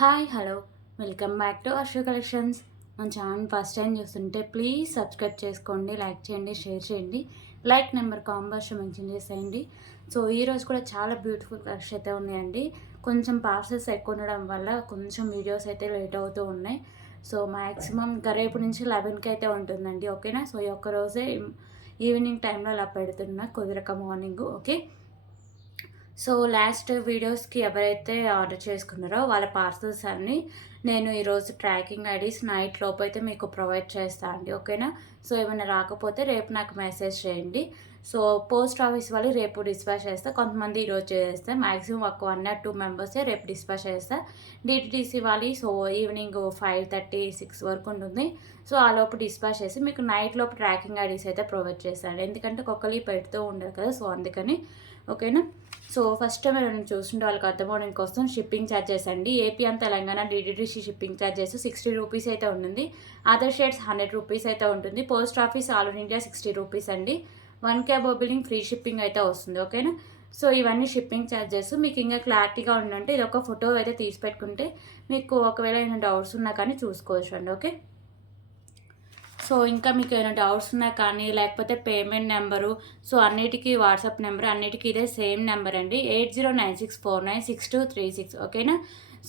Hi hello welcome back to Arshu collections. మన channel first time చూస్తుంటే please subscribe చేసుకోండి, like చేయండి, షేర్ చేయండి. లైక్ నెంబర్ కాంబర్స్ మెన్షన్ చేసేయండి. సో ఈరోజు కూడా చాలా బ్యూటిఫుల్ కలెక్షన్ అయితే ఉన్నాయండి. కొంచెం పార్సల్స్ ఎక్కువ ఉండడం వల్ల కొంచెం వీడియోస్ అయితే లేట్ అవుతూ ఉన్నాయి. సో మ్యాక్సిమం ఇంకా రేపు నుంచి 11కి అయితే ఉంటుందండి, ఓకేనా. సో ఈ ఒక్క రోజే ఈవినింగ్ టైంలో అలా పెడుతున్నా, కుదరక మార్నింగ్, ఓకే. సో లాస్ట్ వీడియోస్కి ఎవరైతే ఆర్డర్ చేసుకున్నారో వాళ్ళ పార్సల్స్ అన్నీ నేను ఈరోజు ట్రాకింగ్ ఐడీస్ నైట్ లోపు అయితే మీకు ప్రొవైడ్ చేస్తాను అండి, ఓకేనా. సో ఏమైనా రాకపోతే రేపు నాకు మెసేజ్ చేయండి. సో పోస్ట్ ఆఫీస్ వాళ్ళు రేపు డిస్పాచ్ చేస్తా, కొంతమంది ఈరోజు చేస్తే మ్యాక్సిమం ఒక 1 or 2 మెంబర్సే రేపు డిస్పాచ్ చేస్తా. డిటిటీసీ వాళ్ళు సో ఈవినింగ్ 5:30, 6 వరకు ఉంటుంది. సో ఆ లోపు డిస్పాచ్ చేసి మీకు నైట్ లోపు ట్రాకింగ్ ఐడీస్ అయితే ప్రొవైడ్ చేస్తాను, ఎందుకంటే ఒక్కొక్కరి పెడుతూ ఉండదు కదా, సో అందుకని, ఓకేనా. సో ఫస్ట్ టైం ఎవరైనా చూస్తుంటే వాళ్ళకి అర్థమవడం కోసం షిప్పింగ్ ఛార్జెస్ అండి. AP and Telangana DTDC shipping charges 60 rupees అయితే ఉంటుంది. అదర్ స్టేట్స్ 100 రూపీస్ అయితే ఉంటుంది. Post office all over India 60 rupees అండి. 1K above billing free shipping అయితే వస్తుంది, ఓకేనా. సో ఇవన్నీ షిప్పింగ్ ఛార్జెస్. మీకు ఇంకా క్లారిటీగా ఉండంటే ఇది ఒక ఫోటో అయితే తీసి పెట్టుకుంటే మీకు ఒకవేళ ఏమైనా డౌట్స్ ఉన్నా కానీ చూసుకోవచ్చు అండి, ఓకే. సో ఇంకా మీకు ఏమైనా డౌట్స్ ఉన్నా కానీ లేకపోతే పేమెంట్ నెంబరు, సో అన్నిటికీ వాట్సాప్ నెంబర్ అన్నిటికీ ఇదే సేమ్ నెంబర్ అండి, 8096496236, ఓకేనా.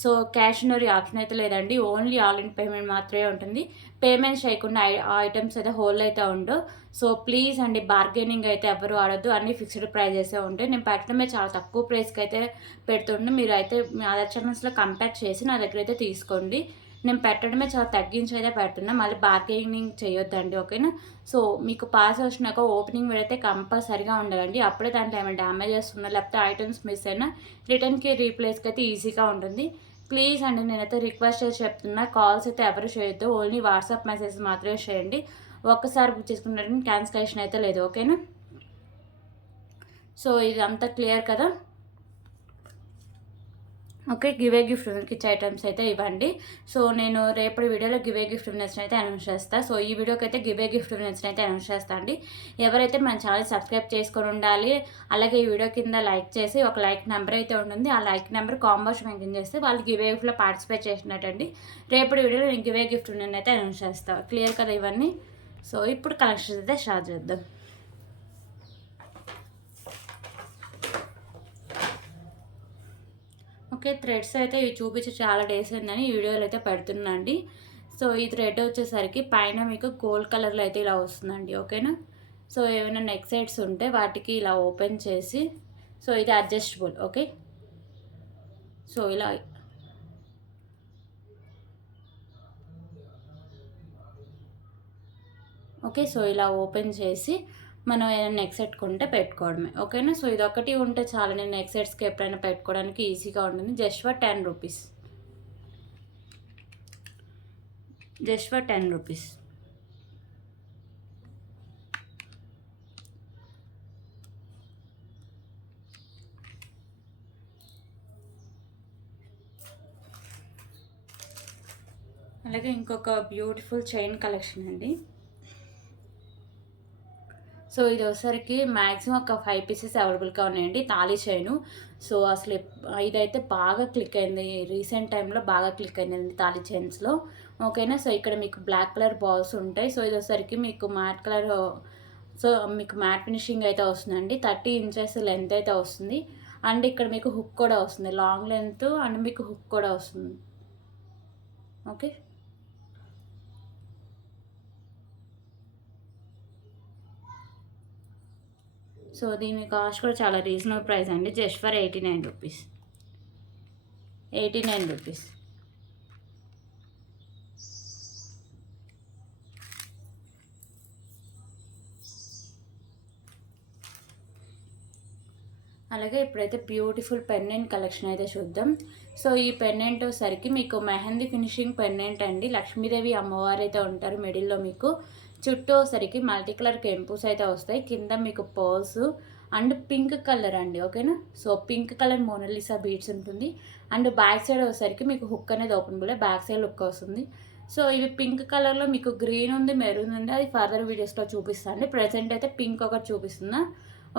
So cash on delivery option అయితే లేదండి, ఓన్లీ ఆల్ ఇన్ పేమెంట్ మాత్రమే ఉంటుంది. పేమెంట్స్ చేయకుండా ఐటమ్స్ అయితే హోల్డ్ అయితే ఉండవు. సో ప్లీజ్ అండి, బార్గెనింగ్ అయితే ఎవరు ఆడొద్దు, అన్ని ఫిక్స్డ్ ప్రైజెసే ఉంటాయి. నేను పెట్టడమే చాలా తక్కువ ప్రైస్కి అయితే పెడుతుండే, మీరు అయితే మీ అదర్ ఛానల్స్లో కంపేర్ చేసి నా దగ్గర అయితే తీసుకోండి. నేను పెట్టడమే చాలా తగ్గించి అయితే పెడుతున్నా, మళ్ళీ బార్గెనింగ్ చేయొద్దండి, ఓకేనా. సో మీకు పార్సల్ వచ్చినాక ఓపెనింగ్ అయితే కంపల్సరిగా ఉండాలండి, అప్పుడే దాంట్లో ఏమైనా డ్యామేజెస్ ఉన్నా లేకపోతే ఐటమ్స్ మిస్ అయినా రిటర్న్కి రీప్లేస్కి అయితే ఈజీగా ఉంటుంది. ప్లీజ్ అండి, నేనైతే రిక్వెస్ట్ చేసి చెప్తున్నా, కాల్స్ అయితే ఎవరు చేయొద్దు, ఓన్లీ వాట్సాప్ మెసేజ్ మాత్రమే చేయండి. ఒక్కసారి బుక్ చేసుకుంటారని క్యాన్సిలేషన్ అయితే లేదు, ఓకేనా. సో ఇదంతా క్లియర్ కదా. ఓకే, గివే గిఫ్ట్ కిచ్ ఐటమ్స్ అయితే ఇవ్వండి. సో నేను రేపటి వీడియోలో గివే గిఫ్ట్ విన్నర్స్ అయితే అనౌన్స్ చేస్తాను. సో ఈ వీడియోకి అయితే గివే గిఫ్ట్ విన్నర్స్ అయితే అనౌన్స్ చేస్తాను అండి. ఎవరైతే మన ఛానల్ సబ్స్క్రైబ్ చేసుకొని ఉండాలి, అలాగే ఈ వీడియో కింద లైక్ చేసి ఒక లైక్ నెంబర్ అయితే ఉంటుంది, ఆ లైక్ నెంబర్ కాంబోస్ మెన్షన్ చేస్తే వాళ్ళు గివే గిఫ్ట్లో పార్టిసిపేట్ చేసినట్టండి. రేపటి వీడియోలో నేను గివే గిఫ్ట్ విన్నర్ అయితే అనౌన్స్ చేస్తాను. క్లియర్ కదా ఇవన్నీ. సో ఇప్పుడు కలెక్షన్స్ అయితే స్టార్ట్ చేద్దాం. ఓకే, థ్రెడ్స్ అయితే ఇవి చూపించి చాలా డేస్ అయిందని ఈ వీడియోలో అయితే పెడుతున్నా అండి. సో ఈ థ్రెడ్ వచ్చేసరికి పైన మీకు గోల్డ్ కలర్లో అయితే ఇలా వస్తుందండి, ఓకేనా. సో ఏమైనా నెక్ సైడ్స్ ఉంటే వాటికి ఇలా ఓపెన్ చేసి, సో ఇది అడ్జస్టబుల్, ఓకే. సో ఇలా ఓకే, సో ఇలా ఓపెన్ చేసి మనం ఏదైనా నెక్ సెట్ కొంటే పెట్టుకోవడమే, ఓకేనా. సో ఇది ఒకటి ఉంటే చాలా, నేను నెక్ సెట్స్కి ఎప్పుడైనా పెట్టుకోవడానికి ఈజీగా ఉంటుంది. Just for 10 rupees, just for 10 rupees. అలాగే ఇంకొక బ్యూటిఫుల్ చైన్ కలెక్షన్ అండి. సో ఇది వచ్చేసరికి మ్యాక్సిమం ఒక 5 పీసెస్ అవైలబుల్గా ఉన్నాయండి, తాళీ చైను. సో అసలు ఇదైతే బాగా క్లిక్ అయింది, రీసెంట్ టైంలో బాగా క్లిక్ అయింది తాళీ చైన్స్లో, ఓకేనా. సో ఇక్కడ మీకు బ్లాక్ కలర్ బాల్స్ ఉంటాయి. సో ఇది వచ్చేసరికి మీకు మ్యాట్ కలర్, సో మీకు మ్యాట్ ఫినిషింగ్ అయితే వస్తుందండి. 30 ఇంచెస్ లెంత్ అయితే వస్తుంది. అండ్ ఇక్కడ మీకు హుక్ కూడా వస్తుంది, లాంగ్ లెంత్ అండ్ మీకు హుక్ కూడా వస్తుంది, ఓకే. సో దీని కాస్ట్ కూడా చాలా రీజనబుల్ ప్రైస్ అండి, జస్ట్ ఫర్ 89 రూపీస్, 89 రూపీస్. అలాగే ఇప్పుడైతే బ్యూటిఫుల్ పెండెంట్ కలెక్షన్ అయితే చూద్దాం. సో ఈ పెండెంట్ సరికి మీకు మెహందీ ఫినిషింగ్ పెండెంట్ అండి, లక్ష్మీదేవి అమ్మవారు అయితే ఉంటారు మిడిల్లో, మీకు చుట్టూ సరికి మల్టీ కలర్ కెంపుస్ అయితే వస్తాయి, కింద మీకు పర్ల్స్ అండ్ పింక్ కలర్ అండి, ఓకేనా. So pink colour Mona Lisa beads ఉంటుంది. అండ్ బ్యాక్ సైడ్ వచ్చేసరికి మీకు హుక్ అనేది ఓపెన్ బుల్లే, బ్యాక్ సైడ్ లుక్ వస్తుంది. సో ఇవి పింక్ కలర్లో మీకు గ్రీన్ ఉంది, మెరూన్ ఉంది, అది ఫర్దర్ వీడియోస్లో చూపిస్తాను. ప్రజెంట్ అయితే పింక్ ఒకటి చూపిస్తున్నా,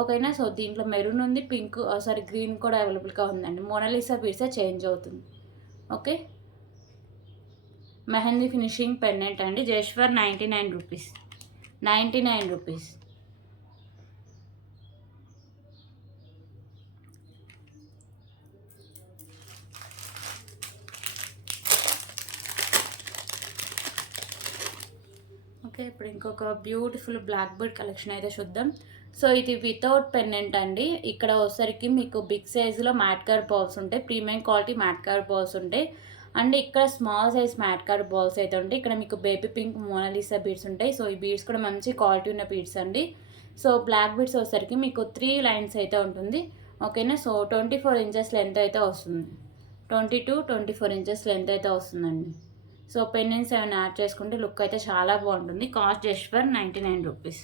ఓకేనా. సో దీంట్లో మెరూన్ ఉంది, పింక్ సారీ గ్రీన్ కూడా అవైలబుల్గా ఉందండి. మోనాలిసా బీడ్సే చేంజ్ అవుతుంది, ఓకే. మెహందీ ఫినిషింగ్ పెండెంట్ అండి, just for 99 rupees. 99 rupees. Okay, ఇప్పుడు ఇంకొక బ్యూటిఫుల్ బ్లాక్ బర్డ్ కలెక్షన్ అయితే చూద్దాం. సో ఇది వితౌట్ పెండెంట్ అండి. ఇక్కడ వచ్చేసరికి మీకు బిగ్ సైజులో మ్యాట్ కార్డ్ బాల్స్ ఉంటాయి, premium quality matte card balls ఉంటాయి. అండ్ ఇక్కడ small size matte card balls అయితే ఉంటాయి. ఇక్కడ మీకు బేబీ పింక్ మోనాలిసా బీడ్స్ ఉంటాయి. సో ఈ బీడ్స్ కూడా మంచి క్వాలిటీ ఉన్న బీడ్స్ అండి. సో బ్లాక్ బీడ్స్ వచ్చేసరికి మీకు 3 లైన్స్ అయితే ఉంటుంది. ఓకేనా. సో 24 ఇంచెస్ లెంత్ అయితే వస్తుంది. 24 ఇంచెస్ లెంత్ అయితే వస్తుందండి. సో పెండెంట్స్ ఏమైనా యాడ్ చేసుకుంటే లుక్ అయితే చాలా బాగుంటుంది. Cost just for 99 rupees.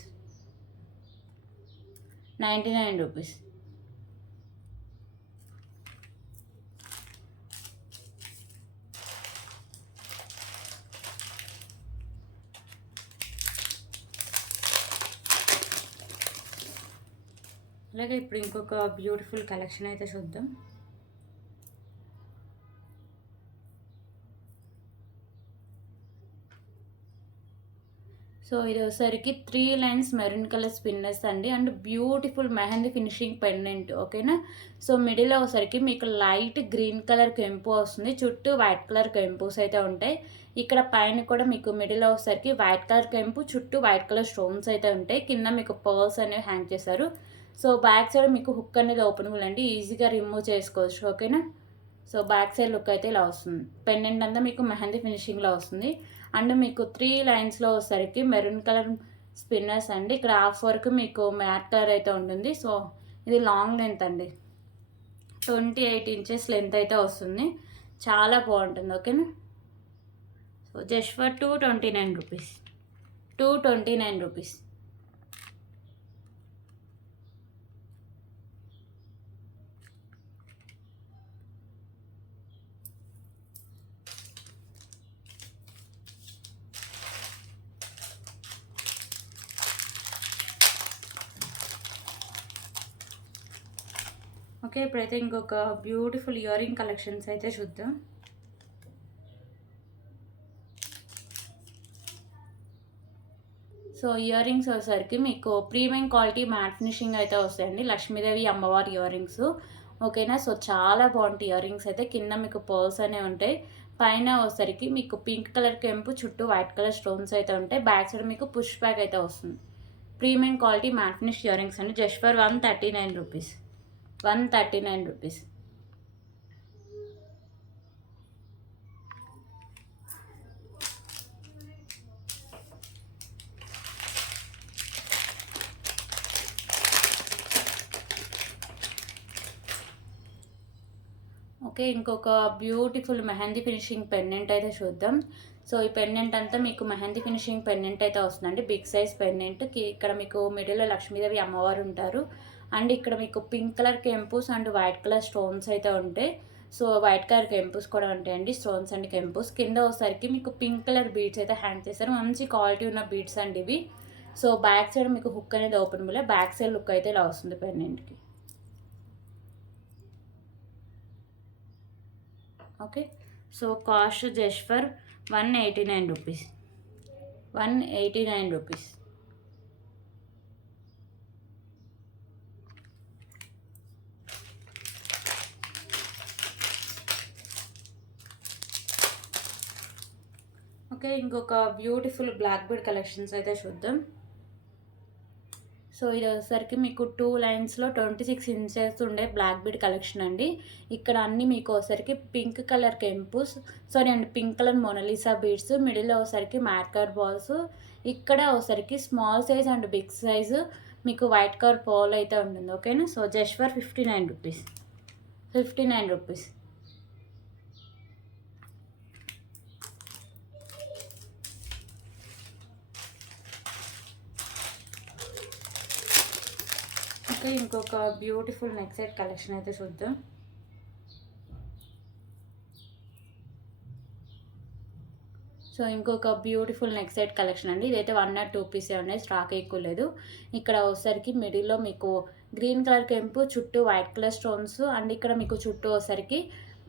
99 rupees. అలాగే ఇప్పుడు ఇంకొక బ్యూటిఫుల్ కలెక్షన్ అయితే చూద్దాం. సో ఇది వచ్చేసరికి 3 లైన్స్ మెరూన్ కలర్ స్పిన్నర్స్ అండి, and beautiful mehndi finishing pendant. ఓకేనా. సో మిడిల్లో వచ్చేసరికి మీకు లైట్ గ్రీన్ కలర్ కెంపు వస్తుంది, చుట్టూ వైట్ కలర్ కెంపుస్ అయితే ఉంటాయి. ఇక్కడ పైన కూడా మీకు మిడిల్లో వచ్చేసరికి వైట్ కలర్ కెంపు, చుట్టూ వైట్ కలర్ స్టోన్స్ అయితే ఉంటాయి. కింద మీకు పర్ల్స్ అనేవి హ్యాంగ్ చేశారు. సో బ్యాక్ సైడ్ మీకు హుక్ అనేది ఓపెనబుల్ అండి, ఈజీగా రిమూవ్ చేసుకోవచ్చు. ఓకేనా. సో బ్యాక్ సైడ్ లుక్ అయితే ఇలా వస్తుంది. పెండెంట్ అంతా మీకు మెహందీ ఫినిషింగ్లో వస్తుంది. అండ్ మీకు 3 లైన్స్లో వచ్చేసరికి మెరూన్ కలర్ స్పిన్నర్స్ అండి. ఇక్కడ హాఫ్ వరకు మీకు మ్యాట్ కలర్ అయితే ఉంటుంది. సో ఇది లాంగ్ లెంత్ అండి, 28 ఇంచెస్ లెంత్ అయితే వస్తుంది. చాలా బాగుంటుంది. ఓకేనా. So just for 229 rupees. 229 rupees. Okay, ఇప్పుడైతే ఇంకొక బ్యూటిఫుల్ ఇయర్ రింగ్ కలెక్షన్స్ అయితే చూద్దాం. సో ఇయర్ రింగ్స్ వచ్చేసరికి మీకు ప్రీమియం క్వాలిటీ మ్యాట్ ఫినిషింగ్ అయితే వస్తాయండి, లక్ష్మీదేవి అమ్మవారి ఇయర్ రింగ్స్. ఓకేనా. సో చాలా బాగుంటాయి ఇయర్ రింగ్స్ అయితే. కింద మీకు పర్ల్స్ అనేవి ఉంటాయి. పైన వచ్చేసరికి మీకు పింక్ కలర్ కెంపు, చుట్టూ వైట్ కలర్ స్టోన్స్ అయితే ఉంటాయి. బ్యాక్ సైడ్ మీకు పుష్ బ్యాక్ అయితే వస్తుంది. Premium quality matte finish earrings అండి, just for 139 rupees. 139 rupees. Okay, ఇంకొక బ్యూటిఫుల్ మెహందీ ఫినిషింగ్ పెండెంట్ అయితే చూద్దాం. సో ఈ పెండెంట్ అంతా మీకు మెహందీ ఫినిషింగ్ పెండెంట్ అయితే వస్తుందండి, బిగ్ సైజ్ పెండెంట్. ఇక్కడ మీకు మిడిల్లో లక్ష్మీదేవి అమ్మవారు ఉంటారు. అండ్ ఇక్కడ మీకు పింక్ కలర్ కెంపుస్ అండ్ వైట్ కలర్ స్టోన్స్ అయితే ఉంటాయి. సో వైట్ కలర్ కెంపుస్ కూడా ఉంటాయండి, స్టోన్స్ అండ్ కెంపుస్. కింద వచ్చేసరికి మీకు పింక్ కలర్ బీడ్స్ అయితే హ్యాంగ్ చేస్తారు, మంచి క్వాలిటీ ఉన్న బీడ్స్ అండి ఇవి. సో బ్యాక్ సైడ్ మీకు హుక్ అనేది ఓపెన్ బుల్, బ్యాక్ సైడ్ లుక్ అయితే ఇలా వస్తుంది పెండెంట్కి. Okay. So cost just for 189 rupees. 189 rupees. Okay, ఇంకొక బ్యూటిఫుల్ బ్లాక్ బీడ్ కలెక్షన్స్ అయితే చూద్దాం. సో ఇది వచ్చేసరికి మీకు 2 లైన్స్లో 26 ఇంచెస్ ఉండే బ్లాక్ బీడ్ కలెక్షన్ అండి. ఇక్కడ అన్నీ మీకు వచ్చేసరికి పింక్ కలర్ కెంపుస్, పింక్ కలర్ మొనాలిసా బీడ్స్, మిడిల్లో వచ్చేసరికి మ్యాట్ కలర్ బాల్స్. ఇక్కడ వచ్చేసరికి small size and big size మీకు వైట్ కలర్ బాల్ అయితే ఉంటుంది. ఓకేనా. So just for 59 rupees. 59 rupees. Okay, ఇంకొక బ్యూటిఫుల్ నెక్ సెట్ కలెక్షన్ అయితే చూద్దాం. సో ఇంకొక బ్యూటిఫుల్ నెక్ సెట్ కలెక్షన్ అండి. ఇదైతే 1 or 2 పీసే ఉన్నాయి, స్టాక్ ఎక్కువ లేదు. ఇక్కడ వచ్చేసరికి మిడిల్లో మీకు గ్రీన్ కలర్ కెంపు, చుట్టూ వైట్ కలర్ స్టోన్స్. అండ్ ఇక్కడ మీకు చుట్టూ వచ్చేసరికి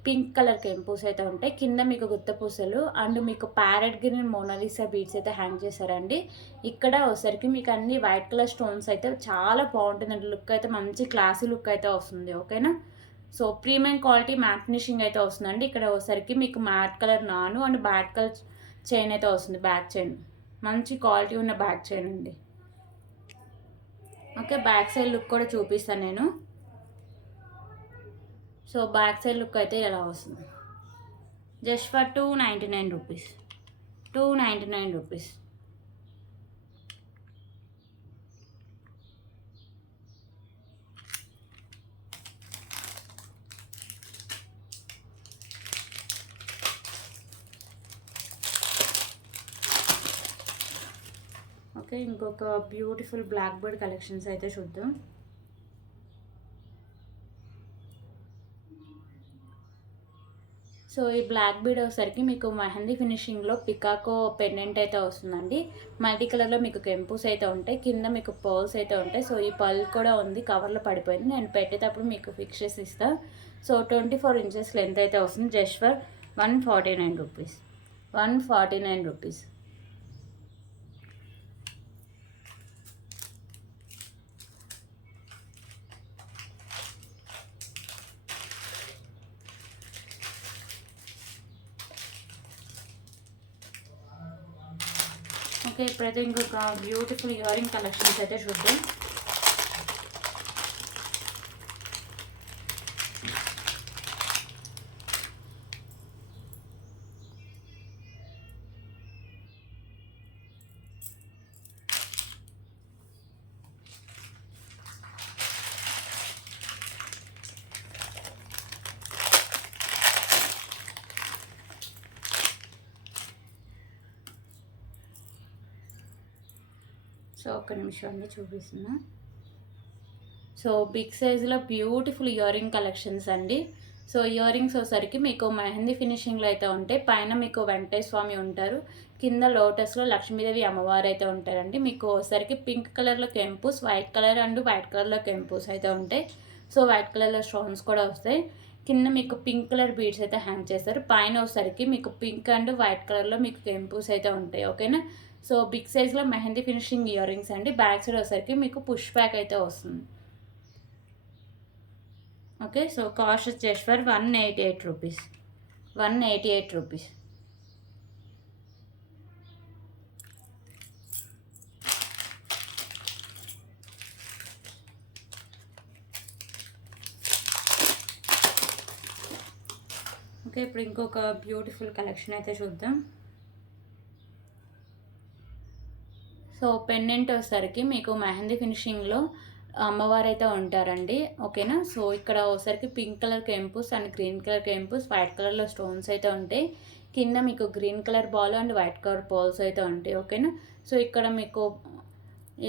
పింక్ కలర్ కెంపూస్ అయితే ఉంటాయి. కింద మీకు గుత్త పూసలు అండ్ మీకు ప్యారెట్ గ్రీన్ మోనాలిసా బీడ్స్ అయితే హ్యాంగ్ చేశారండి. ఇక్కడ వచ్చేసరికి మీకు అన్ని వైట్ కలర్ స్టోన్స్ అయితే చాలా బాగుంటుందండి. లుక్ అయితే మంచి క్లాసీ లుక్ అయితే వస్తుంది. ఓకేనా. So premium quality matte finishing అయితే వస్తుందండి. ఇక్కడ వచ్చేసరికి మీకు మ్యాట్ కలర్ నాను అండ్ బ్యాక్ కలర్ చైన్ అయితే వస్తుంది. బ్యాక్ చైన్ మంచి క్వాలిటీ ఉన్న బ్యాక్ చైన్ అండి. ఓకే, బ్యాక్ సైడ్ లుక్ కూడా చూపిస్తాను నేను. సో బ్యాక్ సైడ్ లుక్ అయితే ఇలా వస్తుంది. Just for 299 rupees. 299 rupees. Okay, ఇంకొక బ్యూటిఫుల్ బ్లాక్ బర్డ్ కలెక్షన్స్ అయితే చూద్దాం. సో ఈ బ్లాక్ బీడ్ వచ్చేసరికి మీకు మెహందీ ఫినిషింగ్లో పికాకో పెండెంట్ అయితే వస్తుందండి. మల్టీ కలర్లో మీకు కెంపూస్ అయితే ఉంటాయి. కింద మీకు పర్ల్స్ అయితే ఉంటాయి. సో ఈ పర్ల్ కూడా ఉంది, కవర్లో పడిపోయింది. నేను పెట్టేటప్పుడు మీకు ఫిక్స్ చేసి ఇస్తాను. సో 24 ఇంచెస్ లెంత్ అయితే వస్తుంది. Just for 149 rupees. 149 rupees. Okay, ఇప్పుడైతే ఇంకొక బ్యూటిఫుల్ ఇయరింగ్ కలెక్షన్స్ అయితే చూద్దాం. సో ఒక్క నిమిషం అండి చూపిస్తున్నా. సో బిగ్ సైజులో బ్యూటిఫుల్ ఇయరింగ్ కలెక్షన్స్ అండి. సో ఇయర్ రింగ్స్ వచ్చేసరికి మీకు మెహందీ ఫినిషింగ్లో అయితే ఉంటాయి. పైన మీకు వెంకటేశ్వర స్వామి ఉంటారు, కింద లోటస్లో లక్ష్మీదేవి అమ్మవారు అయితే ఉంటారండి. మీకు వచ్చేసరికి పింక్ కలర్లో కెంపూస్, వైట్ కలర్ అండ్ వైట్ కలర్లో కెంపూస్ అయితే ఉంటాయి. సో వైట్ కలర్లో స్టోన్స్ కూడా వస్తాయి. కింద మీకు పింక్ కలర్ బీడ్స్ అయితే హ్యాంగ్ చేస్తారు. పైన వచ్చేసరికి మీకు పింక్ అండ్ వైట్ కలర్లో మీకు కెంపూస్ అయితే ఉంటాయి. ఓకేనా. సో బిగ్ సైజ్లో మెహందీ ఫినిషింగ్ ఇయర్ రింగ్స్ అండి. బ్యాక్ సైడ్ వచ్చేసరికి మీకు పుష్ బ్యాక్ అయితే వస్తుంది. ఓకే, సో కాస్ట్ వచ్చేసి ఫర్ 188 రూపీస్. 188 రూపీస్. ఓకే, ఇప్పుడు ఇంకొక బ్యూటిఫుల్ కలెక్షన్ అయితే చూద్దాం. సో పెండెంట్ వచ్చేసరికి మీకు మెహందీ ఫినిషింగ్లో అమ్మవారు అయితే ఉంటారండి. ఓకేనా. సో ఇక్కడ వచ్చేసరికి పింక్ కలర్ కెంపూస్ అండ్ గ్రీన్ కలర్ కెంపూస్, వైట్ కలర్లో స్టోన్స్ అయితే ఉంటాయి. కింద మీకు green colour ball and white colour balls అయితే ఉంటాయి. ఓకేనా. సో ఇక్కడ మీకు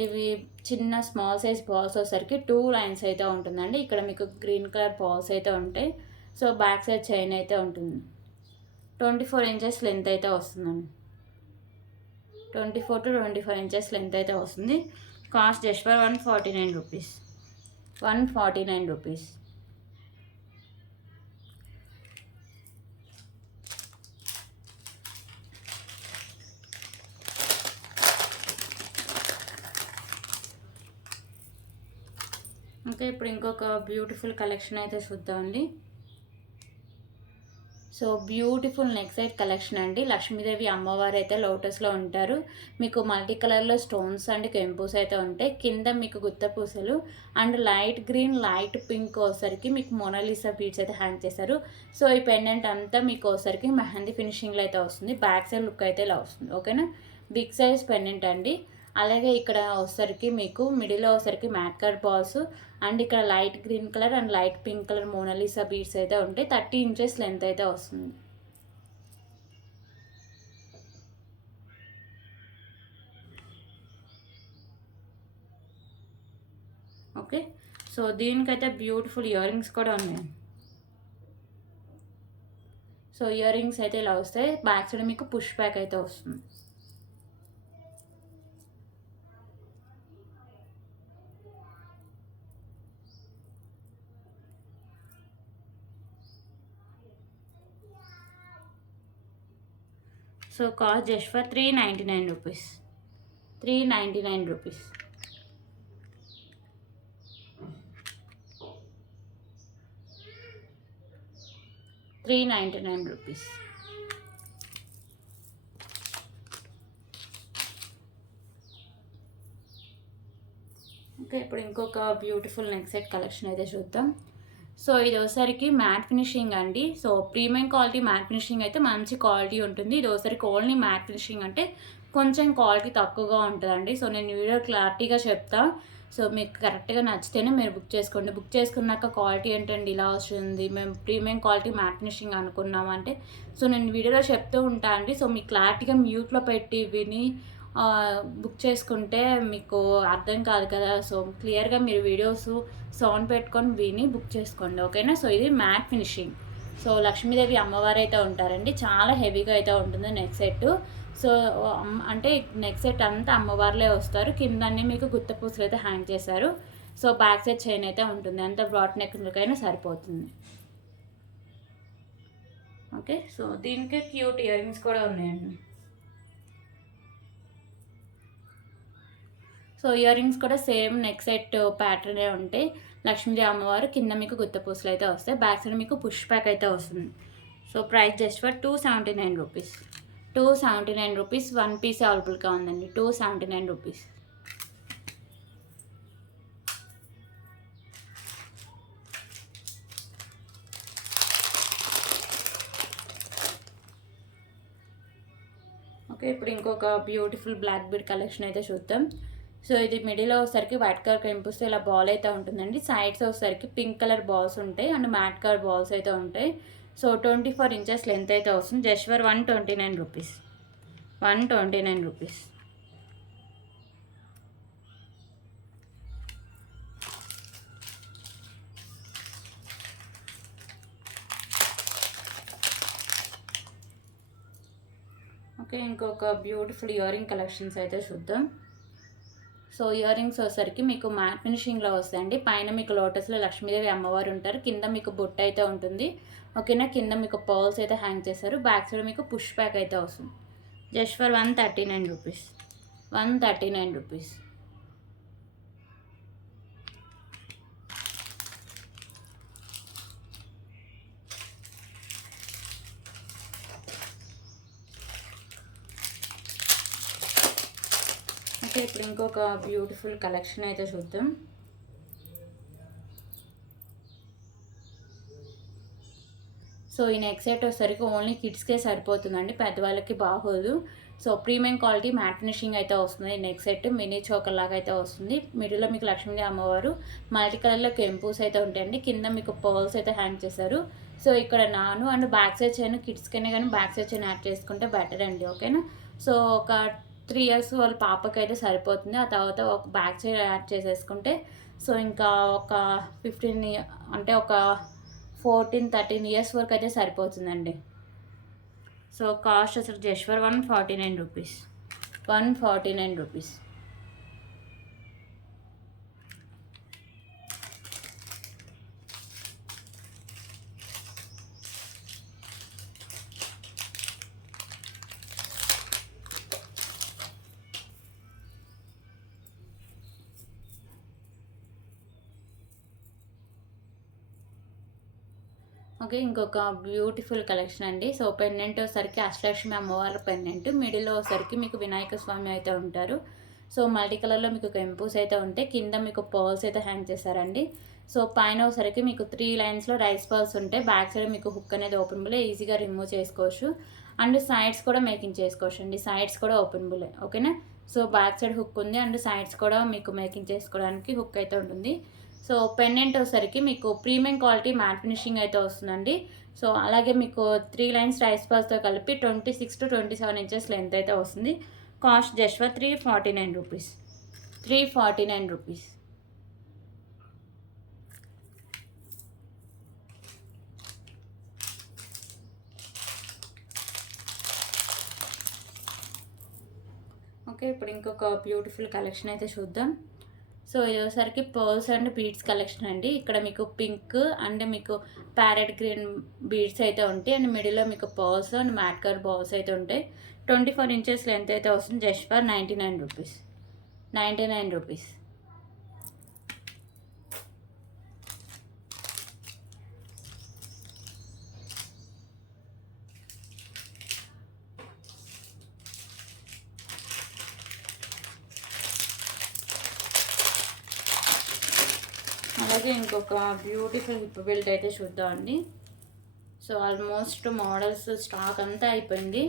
ఇవి చిన్న స్మాల్ సైజ్ బాల్స్ వచ్చేసరికి 2 లైన్స్ అయితే ఉంటుందండి. ఇక్కడ మీకు గ్రీన్ కలర్ బాల్స్ అయితే ఉంటాయి. సో బ్యాక్ సైడ్ చైన్ అయితే ఉంటుంది. 24 ఇంచెస్ లెంత్ అయితే వస్తుందండి. 24 to 25 ఇంచెస్ లెంత్ అయితే వస్తుంది. Cost just for 149 rupees. 149 rupees. Okay, ఇప్పుడు ఇంకొక బ్యూటిఫుల్ కలెక్షన్ అయితే చూద్దామండి. So beautiful neck set collection అండి. లక్ష్మీదేవి అమ్మవారు అయితే లోటస్లో ఉంటారు. మీకు మల్టీ కలర్లో స్టోన్స్ అండ్ కెంపూస్ అయితే ఉంటాయి. కింద మీకు గుత్త పూసలు and light green, light pink వచ్చరికి మీకు మోనాలిసా బీడ్స్ అయితే హ్యాంగ్ చేశారు. సో ఈ పెండెంట్ అంతా మీకు వచ్చరికి మెహందీ ఫినిషింగ్లో అయితే వస్తుంది. బ్యాక్ సైడ్ లుక్ అయితే ఇలా వస్తుంది. ఓకేనా. బిగ్ సైజ్ పెండెంట్ అండి. అలాగే ఇక్కడ వచ్చరికి మీకు మిడిల్లో వచ్చరికి మ్యాట్ కలర్ బాల్స్ అండ్ ఇక్కడ light green colour and light pink colour Mona Lisa beads అయితే ఉంటాయి. 30 ఇంచెస్ లెంత్ అయితే వస్తుంది. ఓకే, సో దీనికైతే బ్యూటిఫుల్ ఇయర్ రింగ్స్ కూడా ఉన్నాయి. సో ఇయర్ రింగ్స్ అయితే ఇలా వస్తాయి. బ్యాక్ సైడ్ మీకు పుష్ బ్యాక్ అయితే వస్తుంది. So cost just for 399 rupees. 399 rupees. ₹399. Okay, ఇప్పుడు ఇంకొక బ్యూటిఫుల్ నెక్ సెట్ కలెక్షన్ అయితే చూద్దాం. సో ఇది ఒకసారికి మ్యాట్ ఫినిషింగ్ అండి. So premium quality matte finishing అయితే మంచి క్వాలిటీ ఉంటుంది. ఇది ఒకసారికి ఓన్లీ మ్యాట్ ఫినిషింగ్ అంటే కొంచెం క్వాలిటీ తక్కువగా ఉంటుందండి. సో నేను వీడియో క్లారిటీగా చెప్తా. సో మీకు కరెక్ట్గా నచ్చితేనే మీరు బుక్ చేసుకోండి. బుక్ చేసుకున్నాక క్వాలిటీ ఏంటండి ఇలా వస్తుంది, మేము ప్రీమియం క్వాలిటీ మ్యాట్ ఫినిషింగ్ అనుకున్నామంటే సో నేను వీడియోలో చెప్తూ ఉంటాను అండి. సో మీకు క్లారిటీగా మ్యూట్లో పెట్టి విని బుక్ చేసుకుంటే మీకు అర్థం కాదు కదా. సో క్లియర్గా మీరు వీడియోస్ సౌండ్ పెట్టుకొని విని బుక్ చేసుకోండి, ఓకేనా. సో ఇది మ్యాట్ ఫినిషింగ్. సో లక్ష్మీదేవి అమ్మవారు అయితే ఉంటారండి. చాలా హెవీగా అయితే ఉంటుంది నెక్ సెట్. సో అంటే నెక్ సెట్ అంతా అమ్మవారులే వస్తారు. కిందన్నీ మీకు గుత్త పూసలు అయితే హ్యాంగ్ చేశారు. సో బ్యాక్ సైడ్ చైన్ అయితే ఉంటుంది. అంత బ్రాడ్ నెక్కైనా సరిపోతుంది. ఓకే, సో దీనికి క్యూట్ ఇయర్ రింగ్స్ కూడా ఉన్నాయండి. సో ఇయర్ రింగ్స్ కూడా సేమ్ నెక్ సెట్ ప్యాటర్నే ఉంటాయి. లక్ష్మీదేవి అమ్మవారు కింద మీకు గుత్త పూసలు అయితే వస్తాయి. బ్యాక్ సైడ్ మీకు పుష్ బ్యాక్ అయితే వస్తుంది. So price just for 279 rupees. 279 rupees. 1 piece అవైలబుల్గా ఉందండి. 279 రూపీస్. ఓకే, ఇప్పుడు ఇంకొక బ్యూటిఫుల్ బ్లాక్ బీడ్ కలెక్షన్ అయితే చూద్దాం. సో ఇది మిడిల్లో వచ్చేసరికి వైట్ కలర్ కెంపుస్ ఇలా బాల్ అయితే ఉంటుందండి. సైడ్స్ వచ్చేసరికి పింక్ కలర్ బాల్స్ ఉంటాయి అండ్ మ్యాట్ కలర్ బాల్స్ అయితే ఉంటాయి. సో 24 ఇంచెస్ లెంత్ అయితే వస్తుంది. Just for 129 rupees. 129 rupees. Okay, ఇంకొక బ్యూటిఫుల్ ఇయర్ రింగ్ కలెక్షన్స్ అయితే చూద్దాం. సో ఇయర్ రింగ్స్ వచ్చేసరికి మీకు మ్యాట్ ఫినిషింగ్లో వస్తాయండి. పైన మీకు లోటస్లో లక్ష్మీదేవి అమ్మవారు ఉంటారు. కింద మీకు బొట్టు అయితే ఉంటుంది, ఓకేనా. కింద మీకు పర్ల్స్ అయితే హ్యాంగ్ చేస్తారు. బ్యాక్ సైడ్ మీకు పుష్ బ్యాక్ అయితే వస్తుంది. Just for 139 rupees. 139 rupees. Okay, ఇప్పుడు ఇంకొక బ్యూటిఫుల్ కలెక్షన్ అయితే చూద్దాం. సో ఈ నెక్ సెట్ వచ్చేసరికి ఓన్లీ కిడ్స్కే సరిపోతుందండి, పెద్దవాళ్ళకి బాగోదు. So premium quality matte finishing అయితే వస్తుంది. ఈ నెక్ సెట్ మినీ చోకర్ లాగా అయితే వస్తుంది. మిడిల్లో మీకు లక్ష్మీదేవి అమ్మవారు మల్టీ కలర్లో కెంపూస్ అయితే ఉంటాయండి. కింద మీకు పర్ల్స్ అయితే హ్యాంగ్ చేశారు. సో ఇక్కడ నాను అండ్ బ్యాక్ సైడ్ చైన్ కిడ్స్కైనా కానీ బ్యాక్ సైడ్ చైన్ యాడ్ చేసుకుంటే బెటర్ అండి, ఓకేనా. సో ఒక 3 ఇయర్స్ వాళ్ళ పాపకి అయితే సరిపోతుంది. ఆ తర్వాత ఒక బ్యాక్ సైడ్ యాడ్ చేసేసుకుంటే సో ఇంకా ఒక 15 అంటే ఒక 14-13 ఇయర్స్ వరకు అయితే సరిపోతుందండి. సో కాస్ట్ అసలు just for 149 rupees. 149 rupees. Okay, ఇంకొక బ్యూటిఫుల్ కలెక్షన్ అండి. సో పెండెంట్ వచ్చేసరికి అష్టలక్ష్మి అమ్మవారి పెండెంట్. మిడిల్లో వచ్చేసరికి మీకు వినాయక స్వామి అయితే ఉంటారు. సో మల్టీ కలర్లో మీకు కెంపూస్ అయితే ఉంటాయి. కింద మీకు పర్ల్స్ అయితే హ్యాంగ్ చేశారండి. సో పైన వచ్చేసరికి మీకు 3 లైన్స్లో రైస్ పర్ల్స్ ఉంటాయి. బ్యాక్ సైడ్ మీకు హుక్ అనేది ఓపెనబుల్, ఈజీగా రిమూవ్ చేసుకోవచ్చు. అండ్ సైడ్స్ కూడా మేకింగ్ చేసుకోవచ్చు అండి. సైడ్స్ కూడా ఓపెనబుల్, ఓకేనా. సో బ్యాక్ సైడ్ హుక్ ఉంది అండ్ సైడ్స్ కూడా మీకు మేకింగ్ చేసుకోవడానికి హుక్ అయితే ఉంటుంది. సో పెండెంట్ వచ్చేసరికి మీకు ప్రీమియం క్వాలిటీ మ్యాట్ ఫినిషింగ్ అయితే వస్తుందండి. సో అలాగే మీకు 3 లైన్స్ రైస్ పర్ల్స్తో కలిపి 26 to 27 ఇంచెస్ లెంత్ అయితే వస్తుంది. Cost just for 349 rupees. 349 rupees. Okay, ఇప్పుడు ఇంకొక బ్యూటిఫుల్ కలెక్షన్ అయితే చూద్దాం. సో ఇది వచ్చేసరికి పర్ల్స్ అండ్ బీడ్స్ కలెక్షన్ అండి. ఇక్కడ మీకు పింక్ అండ్ మీకు ప్యారెట్ గ్రీన్ బీడ్స్ అయితే ఉంటాయి అండ్ మిడిల్లో మీకు pearls and mat colour balls అయితే ఉంటాయి. 24 ఇంచెస్ లెంత్ అయితే వస్తుంది జస్ట్ ఫర్ 99 రూపీస్. 99 రూపీస్. అలాగే ఇంకొక బ్యూటిఫుల్ హిప్ బెల్ట్ అయితే చూద్దామండి. సో ఆల్మోస్ట్ మోడల్స్ స్టాక్ అంతా అయిపోయింది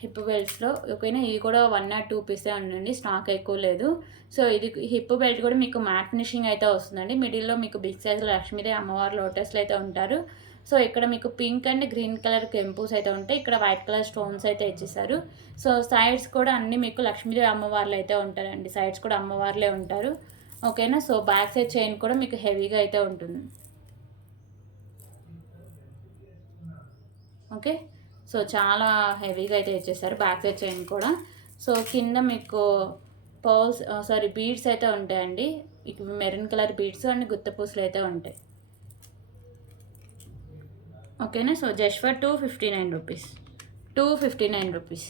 హిప్ బెల్ట్స్లో. ఓకేనా, ఇది కూడా 1 or 2 పీసే ఉండండి, స్టాక్ ఎక్కువ లేదు. సో ఇది హిప్ బెల్ట్ కూడా మీకు మ్యాట్ ఫినిషింగ్ అయితే వస్తుందండి. మిడిల్లో మీకు బిగ్ సైజ్లో లక్ష్మీదేవి అమ్మవారు లోటస్లు అయితే ఉంటారు. సో ఇక్కడ మీకు పింక్ అండ్ గ్రీన్ కలర్ కెంపూస్ అయితే ఉంటాయి. ఇక్కడ వైట్ కలర్ స్టోన్స్ అయితే ఇచ్చేసారు. సో సైడ్స్ కూడా అన్నీ మీకు లక్ష్మీదేవి అమ్మవార్లు అయితే ఉంటారండి. సైడ్స్ కూడా అమ్మవార్లే ఉంటారు. ఓకేనా, సో బ్యాక్ సైడ్ చైన్ కూడా మీకు హెవీగా అయితే ఉంటుంది. ఓకే, సో చాలా హెవీగా అయితే ఇచ్చేసారు బ్యాక్ సైడ్ చైన్ కూడా. సో కింద మీకు పర్ల్స్ బీడ్స్ అయితే ఉంటాయండి. మెరూన్ కలర్ బీడ్స్ అండ్ గుత్తపూసలు అయితే ఉంటాయి. ఓకేనా, so just for 259 rupees. 259 rupees.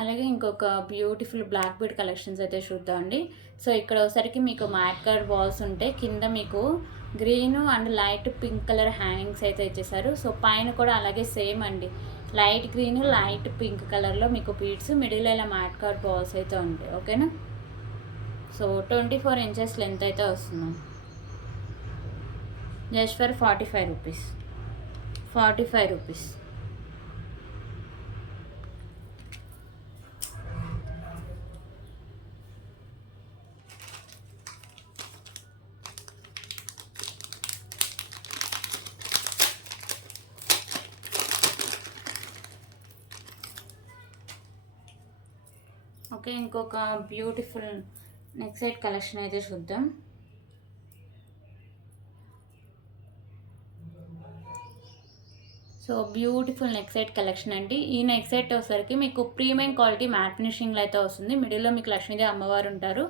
అలాగే ఇంకొక బ్యూటిఫుల్ బ్లాక్ బీడ్ కలెక్షన్స్ అయితే చూద్దామండి. సో ఇక్కడ ఒకసారికి మీకు మ్యాట్ కలర్ బాల్స్ ఉంటాయి. కింద మీకు green and light pink colour hangings అయితే ఇచ్చేసారు. సో పైన కూడా అలాగే సేమ్ అండి, లైట్ గ్రీన్ లైట్ పింక్ కలర్లో మీకు బీడ్స్, మిడిల్ ఇలా మ్యాట్ కలర్ బాల్స్ అయితే ఉంటాయి. ఓకేనా, సో 24 ఇంచెస్ లెంత్ అయితే వస్తుంది just for 45 rupees. 45 rupees. Okay, ఇంకొక బ్యూటిఫుల్ నెక్ సెట్ కలెక్షన్ అయితే చూద్దాం. So beautiful neck set collection అండి. ఈ నెక్ సెట్ వచ్చేసరికి మీకు ప్రీమియం క్వాలిటీ మ్యాట్ ఫినిషింగ్లో అయితే వస్తుంది. మిడిల్లో మీకు లక్ష్మీదేవి అమ్మవారు ఉంటారు.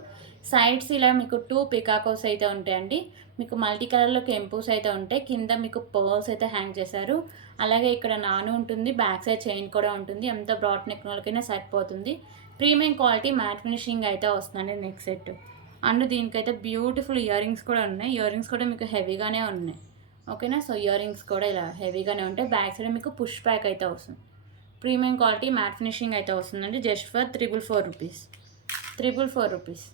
సైడ్స్ ఇలా మీకు 2 పికాకోస్ అయితే ఉంటాయండి. మీకు మల్టీ కలర్లో కెంపూస్ అయితే ఉంటాయి. కింద మీకు పర్ల్స్ అయితే హ్యాంగ్ చేశారు. అలాగే ఇక్కడ నాను ఉంటుంది, బ్యాక్ సైడ్ చైన్ కూడా ఉంటుంది. ఎంత బ్రాడ్ నెక్ వాళ్ళకైనా సరిపోతుంది. ప్రీమియం క్వాలిటీ మ్యాట్ ఫినిషింగ్ అయితే వస్తుందండి నెక్ సెట్. అండ్ దీనికైతే బ్యూటిఫుల్ ఇయర్ రింగ్స్ కూడా ఉన్నాయి. ఇయర్ రింగ్స్ కూడా మీకు హెవీగానే ఉన్నాయి. ఓకేనా, సో ఇయర్ రింగ్స్ కూడా ఇలా హెవీగానే ఉంటాయి. బ్యాక్ సైడ్ మీకు పుష్ బ్యాక్ అయితే వస్తుంది. ప్రీమియం క్వాలిటీ మ్యాట్ ఫినిషింగ్ అయితే వస్తుందండి జస్ట్ ఫర్ 444 రూపీస్. 444 రూపీస్.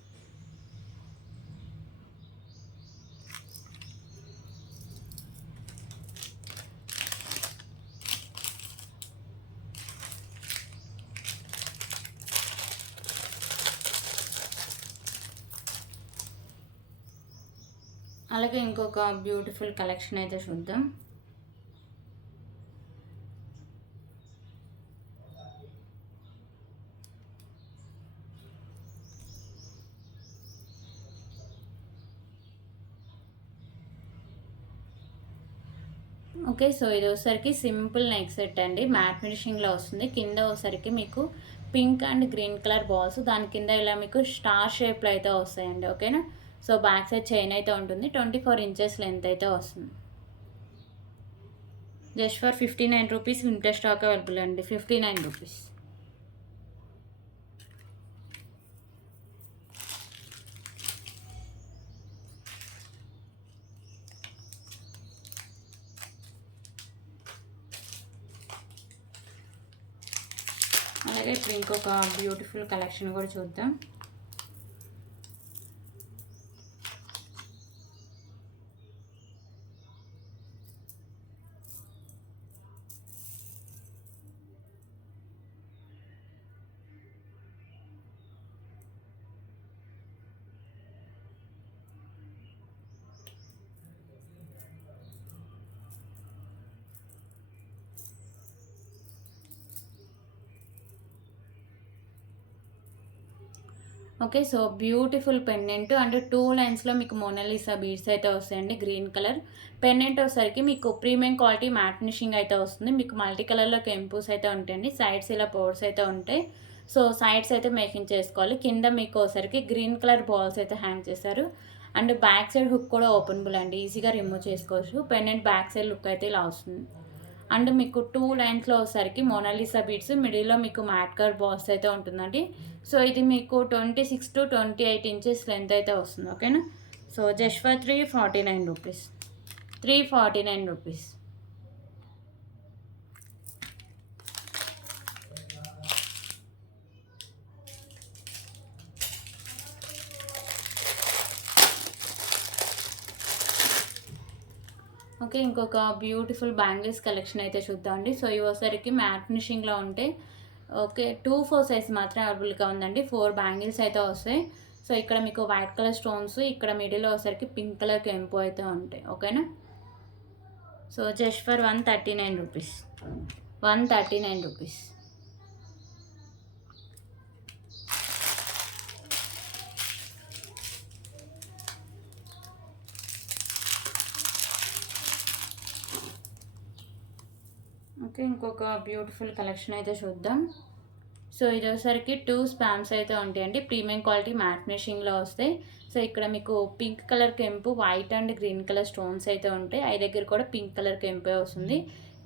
అలాగే ఇంకొక బ్యూటిఫుల్ కలెక్షన్ అయితే చూద్దాం. ఓకే, సో ఇది వచ్చేసరికి సింపుల్ నెక్ సెట్ అండి, మ్యాట్ ఫినిషింగ్లో వస్తుంది. కింద వచ్చేసరికి మీకు pink and green colour balls, దాని కింద ఇలా మీకు స్టార్ షేప్లో అయితే వస్తాయండి. ఓకేనా, సో బ్యాక్ సైడ్ చైన్ అయితే ఉంటుంది. 24 ఇంచెస్ లెంత్ అయితే వస్తుంది just for 59 rupees. Winter stock available అండి, 59 రూపీస్. అలాగే ఇప్పుడు ఇంకొక బ్యూటిఫుల్ కలెక్షన్ కూడా చూద్దాం. Okay. So, beautiful pendant and 2 లైన్స్‌లో మీకు మోనాలిసా బీడ్స్ అయితే వస్తాయండి గ్రీన్ కలర్. పెండెంట్ వచ్చేసరికి మీకు ప్రీమియం క్వాలిటీ మ్యాట్ ఫినిషింగ్ అయితే వస్తుంది. మీకు మల్టీ కలర్‌లో కెంపుస్ అయితే ఉంటాయండి. సైడ్స్ ఇలా పోర్స్ అయితే ఉంటాయి. సో, సైడ్స్ అయితే మేకింగ్ చేసుకోవాలి. కింద మీకు వచ్చేసరికి గ్రీన్ కలర్ బాల్స్ అయితే హ్యాంగ్ చేశారు. అండ్ బ్యాక్ సైడ్ హుక్ కూడా ఓపెనబుల్ అండి. ఈజీగా రిమూవ్ చేసుకోవచ్చు. పెండెంట్ బ్యాక్ సైడ్ లుక్ అయితే ఇలా వస్తుంది. అండ్ మీకు 2 లైన్స్‌లో వచ్చేసరికి మోనాలిసా బీడ్స్ మిడిల్‌లో మీకు మ్యాట్ కలర్ బాల్స్ అయితే ఉంటుందండి. సో, ఇది మీకు 26-28 ఇంచెస్ లెంత్ అయితే వస్తుంది. ఓకేనా. So, just for 349 rupees. 349 rupees. Okay. ఇంకొక బ్యూటిఫుల్ బ్యాంగిల్స్ కలెక్షన్ అయితే చూద్దామండి. సో, ఇవి వచ్చేసరికి మ్యాట్ ఫినిషింగ్‌లో ఉంటాయి. ఓకే. 2, 4 సైజ్ మాత్రమే అవైలబుల్‌గా ఉందండి. 4 బ్యాంగిల్స్ అయితే వస్తాయి. సో, ఇక్కడ మీకు వైట్ కలర్ స్టోన్స్, ఇక్కడ మిడిల్‌లో వచ్చేసరికి పింక్ కలర్ కెంపు అయితే ఉంటాయి. ఓకేనా. So, just for 139 rupees. 139 rupees. Okay. ఇంకొక బ్యూటిఫుల్ కలెక్షన్ అయితే చూద్దాం. సో, ఇది వచ్చేసరికి 2 స్పామ్స్ అయితే ఉంటాయండి. ప్రీమియం క్వాలిటీ మ్యాట్ ఫినిషింగ్‌లో వస్తాయి. సో, ఇక్కడ మీకు పింక్ కలర్ కెంపు, white and green colour stones అయితే ఉంటాయి. ఐ దగ్గర కూడా పింక్ కలర్ కెంపే వస్తుంది.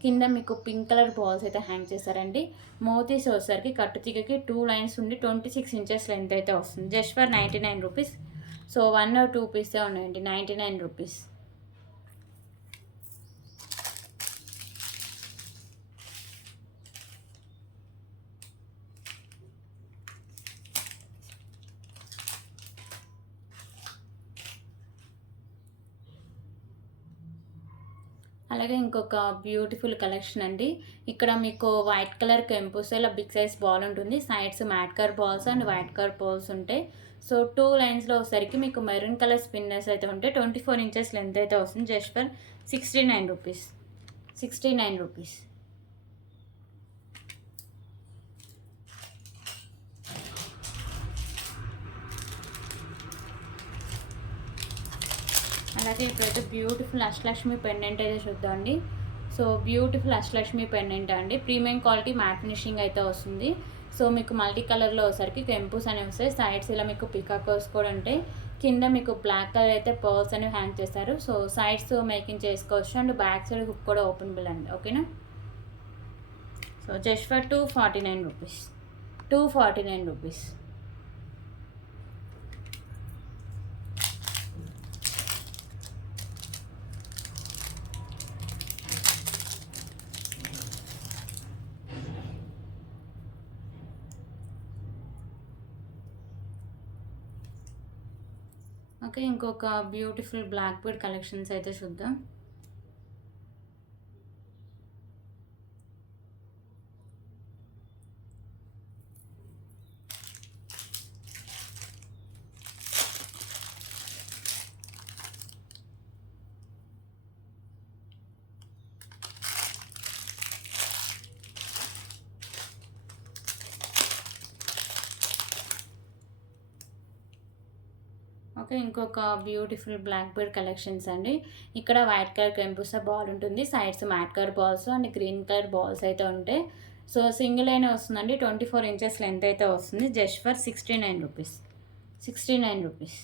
కింద మీకు పింక్ కలర్ బాల్స్ అయితే హ్యాంగ్ చేశారండి. మోతీస్ వచ్చేసరికి కట్టు తీగకి 2 లైన్స్ ఉండి 26 ఇంచెస్ లెంత్ అయితే వస్తుంది. Just for 99 rupees. So, 1 or 2 పీసే ఉన్నాయండి. 99 రూపీస్. అలాగే ఇంకొక బ్యూటిఫుల్ కలెక్షన్ అండి. ఇక్కడ మీకు వైట్ కలర్ కెంపుస్ ఇలా బిగ్ సైజ్ బాల్ ఉంటుంది. Sides mat colour balls and white colour balls ఉంటాయి. సో, 2 లైన్స్‌లో వచ్చేసరికి మీకు మెరూన్ కలర్ స్పిన్నర్స్ అయితే ఉంటాయి. 24 ఇంచెస్ లెంత్ అయితే వస్తుంది. Just for 69 rupees. 69 రూపీస్. అలాగే ఇప్పుడైతే బ్యూటిఫుల్ అష్టలక్ష్మి పెండెంట్ అయితే చూద్దామండి. సో, బ్యూటిఫుల్ అష్టలక్ష్మి పెండెంట్ అండి. ప్రీమియం క్వాలిటీ మ్యాట్ ఫినిషింగ్ అయితే వస్తుంది. సో, మీకు మల్టీ కలర్‌లో వచ్చేసరికి కెంపుస్ అనేవి వస్తాయి. సైడ్స్ ఇలా మీకు పికాకోస్ కూడా ఉంటాయి. కింద మీకు బ్లాక్ కలర్ అయితే పర్ల్స్ అనేవి హ్యాంగ్ చేస్తారు. సో, సైడ్స్ మేకింగ్ చేసుకోవచ్చు అండ్ బ్యాక్ సైడ్ హుక్ కూడా ఓపెనబుల్ అండి. ఓకేనా. So, just for 249 rupees. 249 rupees. Okay. ఇంకొక బ్యూటిఫుల్ బ్లాక్ బీడ్ కలెక్షన్స్ అయితే చూద్దాం. ఓకే. ఇంకొక బ్యూటిఫుల్ బ్లాక్ బీడ్ కలెక్షన్స్ అండి. ఇక్కడ వైట్ కలర్ కెంపుసా బాల్ ఉంటుంది. Sides mat colour balls and green colour balls అయితే ఉంటాయి. సో, సింగిల్ అయినా వస్తుందండి. 24 ఇంచెస్ లెంత్ అయితే వస్తుంది. Just for 69 rupees. 69 rupees.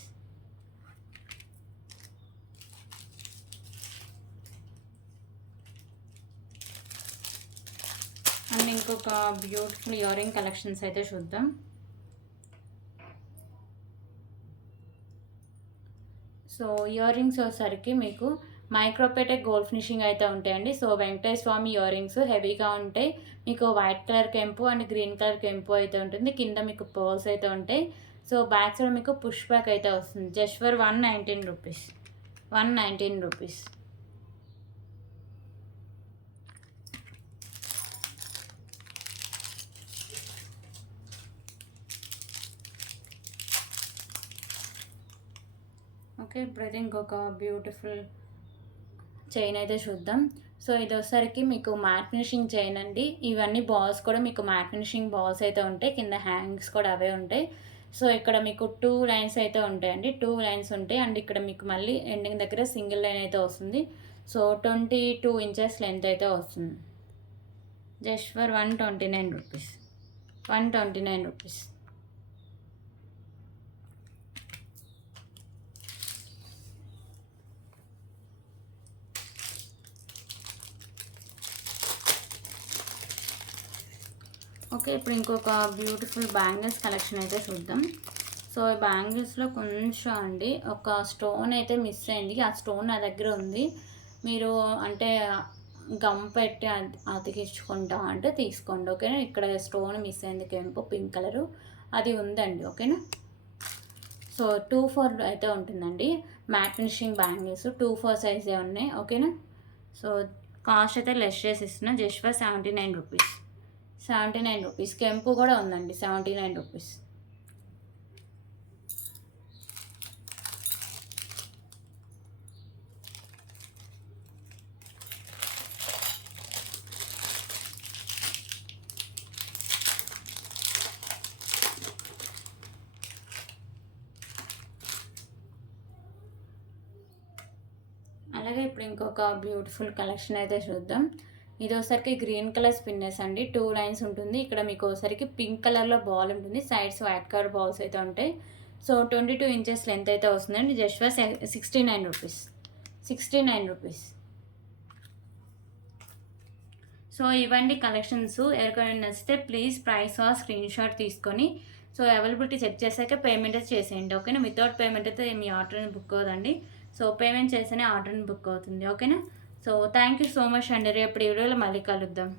And ఇంకొక బ్యూటిఫుల్ ఇయర్ రింగ్ కలెక్షన్స్ అయితే చూద్దాం. సో, ఇయర్ రింగ్స్ వచ్చేసరికి మీకు మైక్రోపేటెక్ గోల్డ్ ఫినిషింగ్ అయితే ఉంటాయండి. సో, వెంకటేశ్వర స్వామి ఇయర్ రింగ్స్ హెవీగా ఉంటాయి. మీకు వైట్ కలర్ కెంపు అండ్ గ్రీన్ కలర్ కెంపు అయితే ఉంటుంది. కింద మీకు పర్ల్స్ అయితే ఉంటాయి. సో, బ్యాక్ సైడ్ మీకు పుష్ బ్యాక్ అయితే వస్తుంది. Just for 119 rupees. 119 rupees. Okay. ఇప్పుడైతే ఇంకొక బ్యూటిఫుల్ చైన్ అయితే చూద్దాం. సో, ఇది వచ్చేసరికి మీకు మ్యాట్ ఫినిషింగ్ చైన్ అండి. ఇవన్నీ బాల్స్ కూడా మీకు మ్యాట్ ఫినిషింగ్ బాల్స్ అయితే ఉంటాయి. కింద హ్యాంగ్స్ కూడా అవే ఉంటాయి. సో ఇక్కడ మీకు 2 లైన్స్ అయితే ఉంటాయండి. 2 లైన్స్ ఉంటాయి అండ్ ఇక్కడ మీకు మళ్ళీ ఎండింగ్ దగ్గర సింగిల్ లైన్ అయితే వస్తుంది. సో 22 ఇంచెస్ లెంత్ అయితే వస్తుంది. Just for 129 rupees. 129 rupees. Okay, ఇప్పుడు ఇంకొక బ్యూటిఫుల్ బ్యాంగిల్స్ కలెక్షన్ అయితే చూద్దాం. సో ఈ బ్యాంగిల్స్లో కొంచెం అండి ఒక స్టోన్ అయితే మిస్ అయింది. ఆ స్టోన్ నా దగ్గర ఉంది. మీరు అంటే గమ్ పెట్టి అతికించుకుంటా అంటే తీసుకోండి, ఓకేనా. ఇక్కడ స్టోన్ మిస్ అయింది, కెంపు పింక్ కలరు, అది ఉందండి, ఓకేనా. సో 2-4 అయితే ఉంటుందండి. మ్యాట్ ఫినిషింగ్ బ్యాంగిల్స్ 2-4 సైజే ఉన్నాయి, ఓకేనా. సో కాస్ట్ అయితే లెస్ చేసి ఇస్తున్నా, జస్ట్ ఫర్ 79 రూపీస్. 79 రూపీస్. కెంపు కూడా ఉందండి, 79 రూపీస్. అలాగే ఇప్పుడు ఇంకొక బ్యూటిఫుల్ కలెక్షన్ అయితే చూద్దాం. ఇది ఒకసారికి గ్రీన్ కలర్ స్పిన్నెస్ అండి. 2 లైన్స్ ఉంటుంది. ఇక్కడ మీకు ఒకసారికి పింక్ కలర్లో బాల్ ఉంటుంది, సైడ్స్ వైట్ కలర్ బాల్స్ అయితే ఉంటాయి. సో 22 ఇంచెస్ లెంత్ అయితే వస్తుందండి. Just for 69 rupees. 69 rupees. So ఇవ్వండి కలెక్షన్స్. ఎవరికైనా నచ్చితే ప్లీజ్ ప్రైస్ స్క్రీన్ షాట్ తీసుకొని సో అవైలబిలిటీ చెక్ చేశాక పేమెంట్ అయితే చేసేయండి, ఓకేనా. వితౌట్ పేమెంట్ అయితే మీ ఆర్డర్ని బుక్ అవుతుందండి. సో పేమెంట్ చేస్తేనే ఆర్డర్ని బుక్ అవుతుంది, ఓకేనా. So thank you so much అండి. రేపు వీడియోలో మళ్ళీ కలుద్దాం.